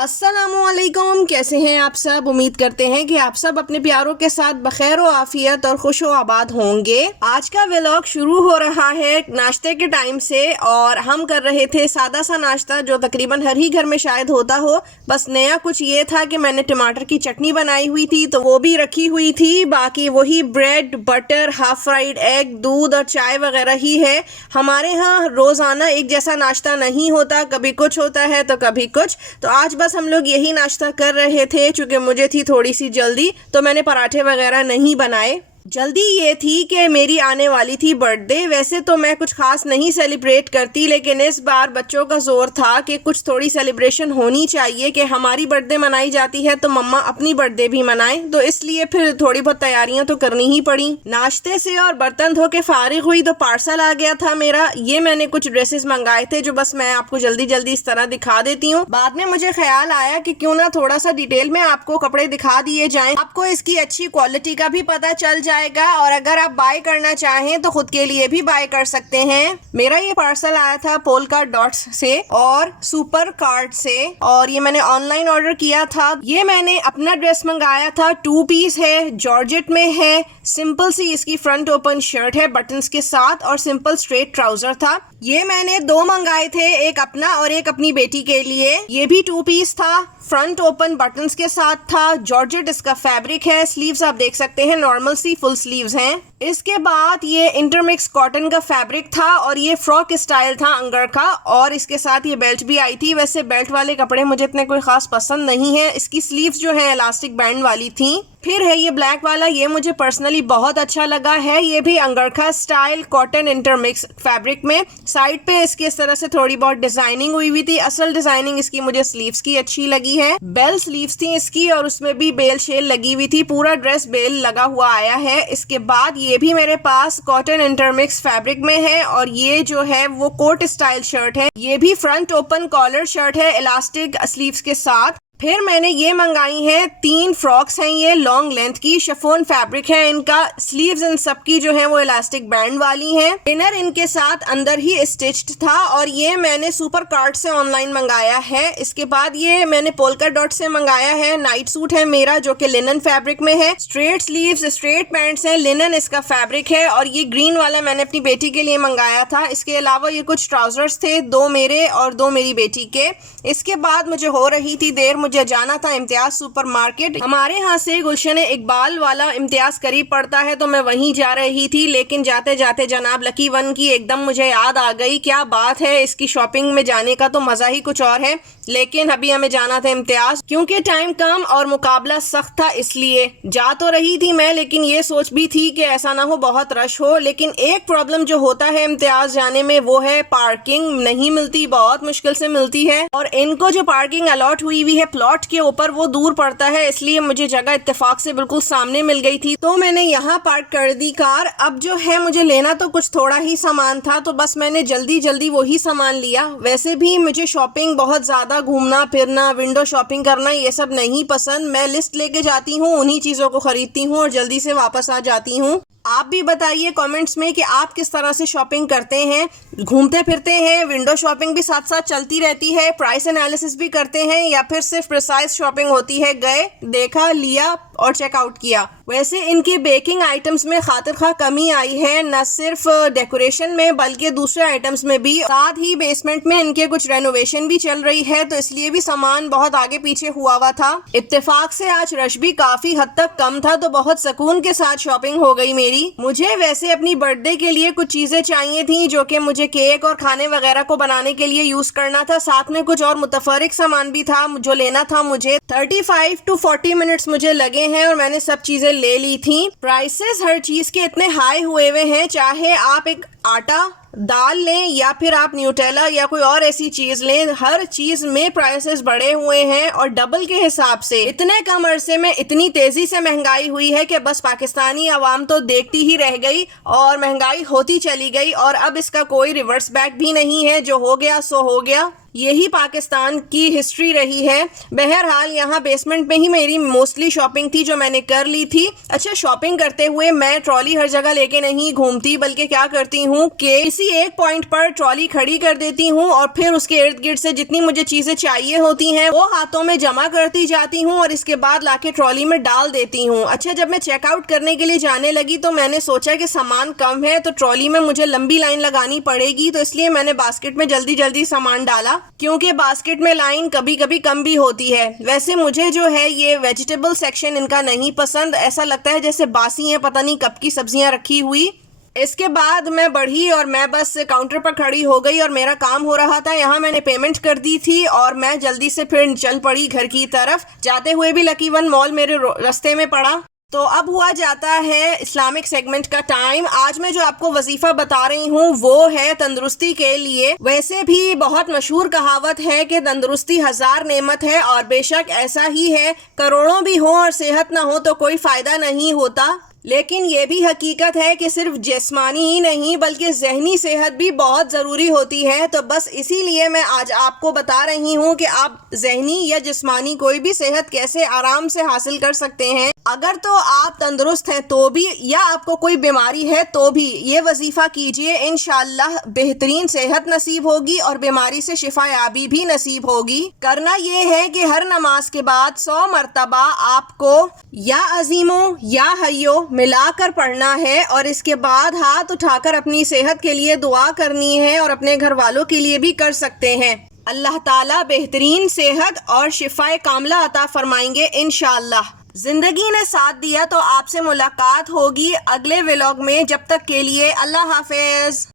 अस्सलामुअलैकुम, कैसे हैं आप सब। उम्मीद करते हैं कि आप सब अपने प्यारों के साथ बखैर व आफियत और खुश व आबाद होंगे। आज का व्लॉग शुरू हो रहा है नाश्ते के टाइम से और हम कर रहे थे सादा सा नाश्ता जो तकरीबन हर ही घर में शायद होता हो। बस नया कुछ ये था कि मैंने टमाटर की चटनी बनाई हुई थी तो वो भी रखी हुई थी। बाकी वही bread, butter, half fried egg, दूध और चाय वगैरह ही है। हमारे यहाँ रोज़ाना एक जैसा नाश्ता नहीं होता, कभी कुछ होता है तो कभी कुछ। तो आज बस हम लोग यही नाश्ता कर रहे थे। चूँकि मुझे थी थोड़ी सी जल्दी तो मैंने पराठे वगैरह नहीं बनाए। जल्दी ये थी कि मेरी आने वाली थी बर्थडे। वैसे तो मैं कुछ खास नहीं सेलिब्रेट करती, लेकिन इस बार बच्चों का जोर था कि कुछ थोड़ी सेलिब्रेशन होनी चाहिए कि हमारी बर्थडे मनाई जाती है तो मम्मा अपनी बर्थडे भी मनाएं। तो इसलिए फिर थोड़ी बहुत तैयारियां तो करनी ही पड़ी। नाश्ते से और बर्तन धो के फारिग हुई तो पार्सल आ गया था मेरा। ये मैंने कुछ ड्रेसेस मंगाए थे जो बस मैं आपको जल्दी जल्दी इस तरह दिखा देती हूँ। बाद में मुझे ख्याल आया कि क्यों ना थोड़ा सा डिटेल में आपको कपड़े दिखा दिए जाएं, आपको इसकी अच्छी क्वालिटी का भी पता चल जाएगा और अगर आप बाय करना चाहें तो खुद के लिए भी बाय कर सकते हैं। मेरा ये पार्सल आया था पोलका डॉट्स से और सुपर कार्ड से और ये मैंने ऑनलाइन ऑर्डर किया था। ये मैंने अपना ड्रेस मंगाया था, 2 पीस है, जॉर्जेट में है। सिंपल सी इसकी फ्रंट ओपन शर्ट है बटन्स के साथ और सिंपल स्ट्रेट ट्राउजर था। ये मैंने 2 मंगाए थे, एक अपना और एक अपनी बेटी के लिए। ये भी 2 पीस था, फ्रंट ओपन बटन्स के साथ था। जॉर्जेट इसका फैब्रिक है। स्लीव्स आप देख सकते हैं नॉर्मल सी फुल स्लीव्स हैं। इसके बाद ये इंटरमिक्स कॉटन का फैब्रिक था और ये फ्रॉक स्टाइल था अंगर का और इसके साथ ये बेल्ट भी आई थी। वैसे बेल्ट वाले कपड़े मुझे इतने कोई खास पसंद नहीं है। इसकी स्लीव्स जो है इलास्टिक बैंड वाली थी। फिर है ये ब्लैक वाला, ये मुझे पर्सनली बहुत अच्छा लगा है। ये भी अंगरखा स्टाइल कॉटन इंटरमिक्स फैब्रिक में। साइड पे इसकी इस तरह से थोड़ी बहुत डिजाइनिंग हुई हुई थी। असल डिजाइनिंग इसकी मुझे स्लीव्स की अच्छी लगी है। बेल स्लीव्स थी इसकी और उसमें भी बेल शेल लगी हुई थी। पूरा ड्रेस बेल लगा हुआ आया है। इसके बाद ये भी मेरे पास कॉटन इंटरमिक्स फैब्रिक में है और ये जो है वो कोट स्टाइल शर्ट है। ये भी फ्रंट ओपन कॉलर शर्ट है इलास्टिक स्लीव्स के साथ। फिर मैंने ये मंगाई हैं 3 फ्रॉक्स हैं, ये लॉन्ग लेंथ की, शिफॉन फैब्रिक है इनका। स्लीव्स इन सबकी जो है वो इलास्टिक बैंड वाली हैं। इनर इनके साथ अंदर ही स्टिच्ड था और ये मैंने सुपर कार्ट से ऑनलाइन मंगाया है। इसके बाद ये मैंने पोलका डॉट से मंगाया है। नाइट सूट है मेरा जो कि लिनन फैब्रिक में है। स्ट्रेट स्लीव्स, स्ट्रेट पैंट्स हैं, लिनन इसका फैब्रिक है। और ये ग्रीन वाला मैंने अपनी बेटी के लिए मंगाया था। इसके अलावा ये कुछ ट्राउजर्स थे, 2 मेरे और 2 मेरी बेटी के। इसके बाद मुझे हो रही थी देर, मुझे जाना था इम्तियाज सुपर मार्केट। हमारे यहाँ से गुलशन इकबाल वाला इम्तियाज करीब पड़ता है तो मैं वहीं जा रही थी, लेकिन जाते जाते जनाब लकी वन की एकदम मुझे याद आ गई। क्या बात है, इसकी शॉपिंग में जाने का तो मजा ही कुछ और है। लेकिन अभी हमें जाना था इम्तियाज, क्योंकि टाइम कम और मुकाबला सख्त था, इसलिए जा तो रही थी मैं, लेकिन ये सोच भी थी कि ऐसा ना हो बहुत रश हो। लेकिन एक प्रॉब्लम जो होता है इम्तियाज जाने में वो है पार्किंग नहीं मिलती, बहुत मुश्किल से मिलती है। और इनको जो पार्किंग अलॉट हुई हुई है प्लॉट के ऊपर वो दूर पड़ता है, इसलिए मुझे जगह इत्तेफाक से बिल्कुल सामने मिल गई थी तो मैंने यहाँ पार्क कर दी कार। अब जो है मुझे लेना तो कुछ थोड़ा ही सामान था तो बस मैंने जल्दी जल्दी वही सामान लिया। वैसे भी मुझे शॉपिंग बहुत ज्यादा घूमना फिरना, विंडो शॉपिंग करना ये सब नहीं पसंद। मैं लिस्ट लेके जाती हूँ, उन्हीं चीजों को खरीदती हूँ और जल्दी से वापस आ जाती हूँ। आप भी बताइए कमेंट्स में कि आप किस तरह से शॉपिंग करते हैं। घूमते फिरते हैं, विंडो शॉपिंग भी साथ साथ चलती रहती है, प्राइस एनालिसिस भी करते हैं, या फिर सिर्फ प्रिसाइज शॉपिंग होती है, गए देखा लिया और चेकआउट किया। वैसे इनके बेकिंग आइटम्स में खातिर खा कमी आई है, न सिर्फ डेकोरेशन में बल्कि दूसरे आइटम्स में भी। साथ ही बेसमेंट में इनके कुछ रेनोवेशन भी चल रही है तो इसलिए भी सामान बहुत आगे पीछे हुआ था। इत्तेफाक से आज रश भी काफी हद तक कम था तो बहुत सुकून के साथ शॉपिंग हो गई मेरी। मुझे वैसे अपनी बर्थडे के लिए कुछ चीजें चाहिए थी जो कि मुझे केक और खाने वगैरह को बनाने के लिए यूज करना था। साथ में कुछ और मुतफरिक सामान भी था जो लेना था मुझे। 35 to 40 मिनट्स मुझे लगे हैं और मैंने सब चीजें ले ली थी। प्राइसेस हर चीज के इतने हाई हुए हुए हैं, चाहे आप एक आटा दाल लें या फिर आप न्यूटेला या कोई और ऐसी चीज लें, हर चीज में प्राइसेस बढ़े हुए हैं और डबल के हिसाब से। इतने कम अरसे में इतनी तेजी से महंगाई हुई है कि बस पाकिस्तानी आवाम तो देखती ही रह गई और महंगाई होती चली गई और अब इसका कोई रिवर्स बैक भी नहीं है। जो हो गया सो हो गया, यही पाकिस्तान की हिस्ट्री रही है। बहरहाल यहाँ बेसमेंट में ही मेरी मोस्टली शॉपिंग थी जो मैंने कर ली थी। अच्छा, शॉपिंग करते हुए मैं ट्रॉली हर जगह लेके नहीं घूमती, बल्कि क्या करती हूँ कि किसी एक पॉइंट पर ट्रॉली खड़ी कर देती हूँ और फिर उसके इर्द गिर्द से जितनी मुझे चीजें चाहिए होती हैं वो हाथों में जमा करती जाती हूँ और इसके बाद लाके ट्रॉली में डाल देती हूँ। अच्छा, जब मैं चेकआउट करने के लिए जाने लगी तो मैंने सोचा कि सामान कम है तो ट्रॉली में मुझे लंबी लाइन लगानी पड़ेगी, तो इसलिए मैंने बास्केट में जल्दी जल्दी सामान डाला, क्योंकि बास्केट में लाइन कभी कभी कम भी होती है। वैसे मुझे जो है ये वेजिटेबल सेक्शन इनका नहीं पसंद, ऐसा लगता है जैसे बासी है, पता नहीं कब की सब्जियां रखी हुई। इसके बाद मैं बढ़ी और मैं बस काउंटर पर खड़ी हो गई और मेरा काम हो रहा था। यहाँ मैंने पेमेंट कर दी थी और मैं जल्दी से फिर चल पड़ी घर की तरफ। जाते हुए भी लकी वन मॉल मेरे रास्ते में पड़ा। तो अब हुआ जाता है इस्लामिक सेगमेंट का टाइम। आज मैं जो आपको वजीफा बता रही हूँ वो है तंदुरुस्ती के लिए। वैसे भी बहुत मशहूर कहावत है कि तंदुरुस्ती हजार नेमत है, और बेशक ऐसा ही है। करोड़ों भी हो और सेहत ना हो तो कोई फायदा नहीं होता, लेकिन ये भी हकीकत है कि सिर्फ जिस्मानी ही नहीं बल्कि जहनी सेहत भी बहुत ज़रूरी होती है। तो बस इसीलिए मैं आज आपको बता रही हूँ कि आप जहनी या जिस्मानी कोई भी सेहत कैसे आराम से हासिल कर सकते हैं। अगर तो आप तंदुरुस्त हैं तो भी, या आपको कोई बीमारी है तो भी ये वजीफ़ा कीजिए, इंशाअल्लाह बेहतरीन सेहत नसीब होगी और बीमारी से शिफायाबी भी नसीब होगी। करना ये है कि हर नमाज के बाद 100 मरतबा आपको या अजीमो या हयो मिलाकर पढ़ना है और इसके बाद हाथ उठाकर अपनी सेहत के लिए दुआ करनी है और अपने घर वालों के लिए भी कर सकते हैं। अल्लाह ताला बेहतरीन सेहत और शिफाए कामला अता फरमाएंगे इंशाअल्लाह। जिंदगी ने साथ दिया तो आपसे मुलाकात होगी अगले व्लॉग में। जब तक के लिए अल्लाह हाफिज।